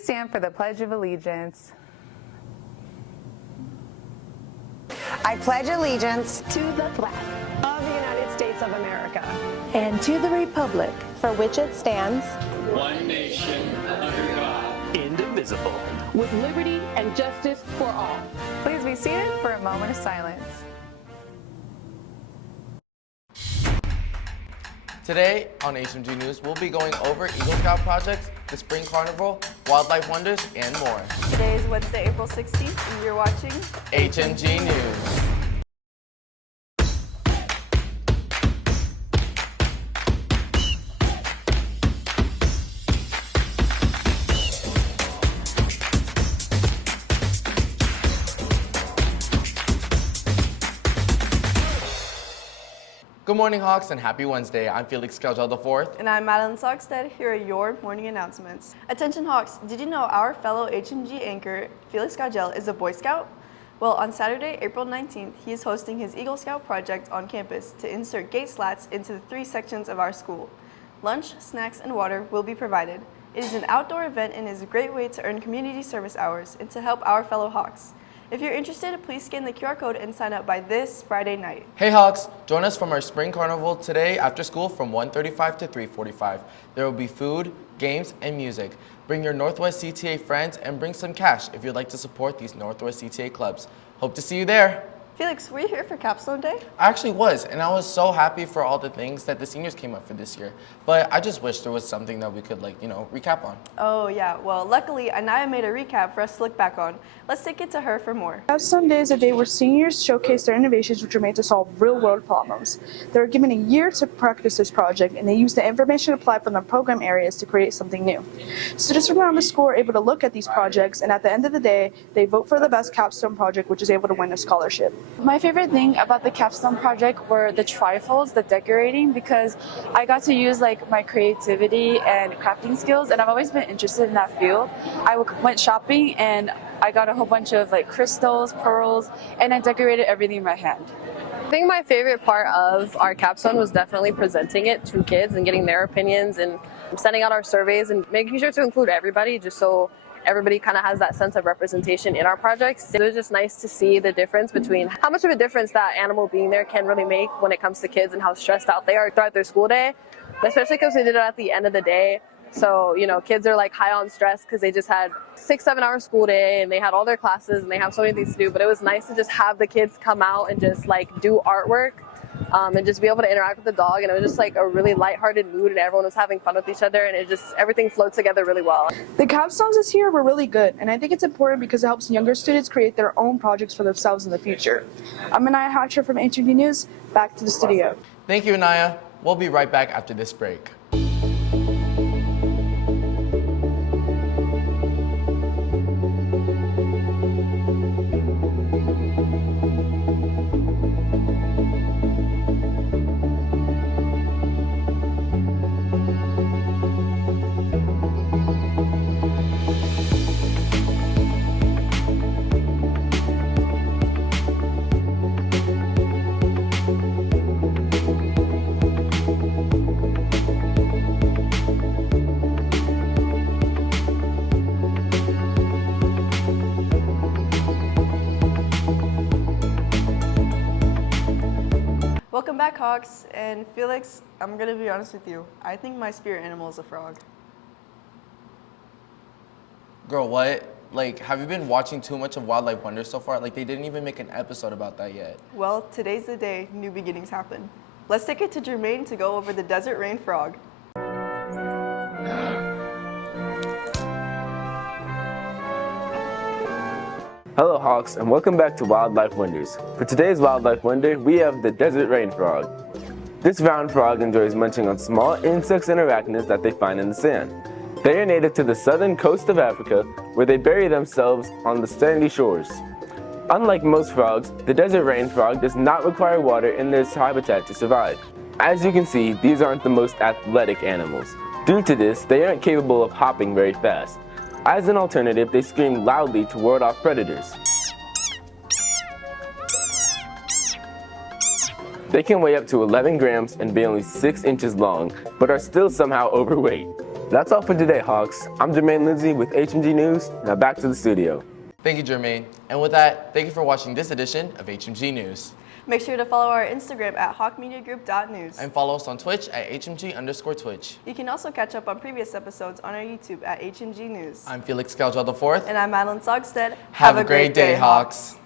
Please stand for the Pledge of Allegiance. I pledge allegiance to the flag of the United States of America and to the republic for which it stands, one nation, under God, indivisible, with liberty and justice for all. Please be seated for a moment of silence. Today on HMG News, we'll be going over Eagle Scout projects, the Spring Carnival, Wildlife Wonders, and more. Today is Wednesday, April 16th, and you're watching HMG News. Good morning, Hawks, and happy Wednesday. I'm Felix Scaljel IV. And I'm Madeline Sogstead. Here are your morning announcements. Attention, Hawks. Did you know our fellow HMG anchor, Felix Scaljel, is a Boy Scout? Well, on Saturday, April 19th, he is hosting his Eagle Scout project on campus to insert gate slats into the 3 sections of our school. Lunch, snacks, and water will be provided. It is an outdoor event and is a great way to earn community service hours and to help our fellow Hawks. If you're interested, please scan the QR code and sign up by this Friday night. Hey Hawks, join us from our Spring Carnival today after school from 1:35 to 3:45. There will be food, games, and music. Bring your Northwest CTA friends and bring some cash if you'd like to support these Northwest CTA clubs. Hope to see you there. Felix, were you here for Capstone Day? I actually was, and I was so happy for all the things that the seniors came up for this year. But I just wish there was something that we could, recap on. Oh yeah, well luckily Anaya made a recap for us to look back on. Let's take it to her for more. Capstone Day is a day where seniors showcase their innovations which are made to solve real-world problems. They were given a year to practice this project, and they use the information applied from their program areas to create something new. Students from around the school are able to look at these projects, and at the end of the day, they vote for the best capstone project, which is able to win a scholarship. My favorite thing about the capstone project were the trifles, the decorating, because I got to use my creativity and crafting skills, and I've always been interested in that field. I went shopping and I got a whole bunch of crystals, pearls, and I decorated everything by hand. I think my favorite part of our capstone was definitely presenting it to kids and getting their opinions and sending out our surveys and making sure to include everybody just so everybody kind of has that sense of representation in our projects. It was just nice to see the difference between how much of a difference that animal being there can really make when it comes to kids and how stressed out they are throughout their school day, especially because we did it at the end of the day. So, kids are high on stress because they just had 6-7 hour school day and they had all their classes and they have so many things to do. But it was nice to just have the kids come out and just do artwork. And just be able to interact with the dog, and it was just a really lighthearted mood, and everyone was having fun with each other, and everything flowed together really well. The capstones this year were really good, and I think it's important because it helps younger students create their own projects for themselves in the future. I'm Anaya Hatcher from HMG News. Back to the studio. Thank you, Anaya. We'll be right back after this break. Welcome back, Hawks. And Felix, I'm gonna be honest with you. I think my spirit animal is a frog. Girl, what? Have you been watching too much of Wildlife Wonders so far? They didn't even make an episode about that yet. Well, today's the day new beginnings happen. Let's take it to Jermaine to go over the desert rain frog. Hello Hawks, and welcome back to Wildlife Wonders. For today's Wildlife Wonder, we have the desert rain frog. This round frog enjoys munching on small insects and arachnids that they find in the sand. They are native to the southern coast of Africa, where they bury themselves on the sandy shores. Unlike most frogs, the desert rain frog does not require water in their habitat to survive. As you can see, these aren't the most athletic animals. Due to this, they aren't capable of hopping very fast. As an alternative, they scream loudly to ward off predators. They can weigh up to 11 grams and be only 6 inches long, but are still somehow overweight. That's all for today, Hawks. I'm Jermaine Lindsay with HMG News. Now back to the studio. Thank you, Jermaine. And with that, thank you for watching this edition of HMG News. Make sure to follow our Instagram at hawkmediagroup.news. And follow us on Twitch at HMG_Twitch. You can also catch up on previous episodes on our YouTube at HMG News. I'm Felix Calgel IV. And I'm Madeline Sogstead. Have a great day, Hawks.